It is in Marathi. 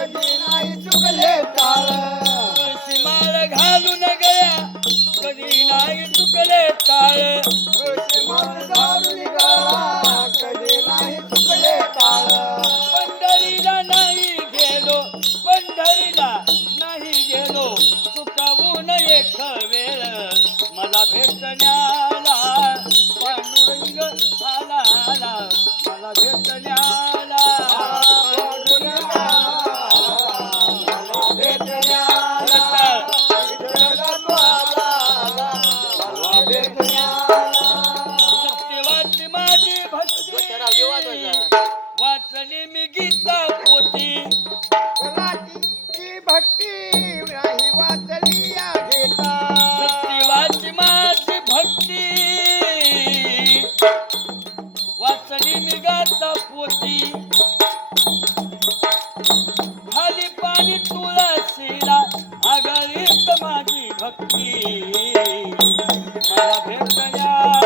कधी नाही चुकले टाळ तुळशी माळ घालून गळ्या कधी नाही चुकले टाळ तुळशी माळ घालून गळा कधी नाही चुकले टाळ पंढरीला नाही गेलो पंढरीला नाही गेलो चुकावून एक वेळ मला भेटण्याला पांडुरंग आला आला मला भेटण्याला सत्यवाची माझी भक्ती वाचली मी गीता पोथी रातीची भक्ती नाही वाचली या गीता सत्यवाची माझी भक्ती वाचली मी गाता पोथी खाली पाणी तुळशीला आगळीत माझी भक्ती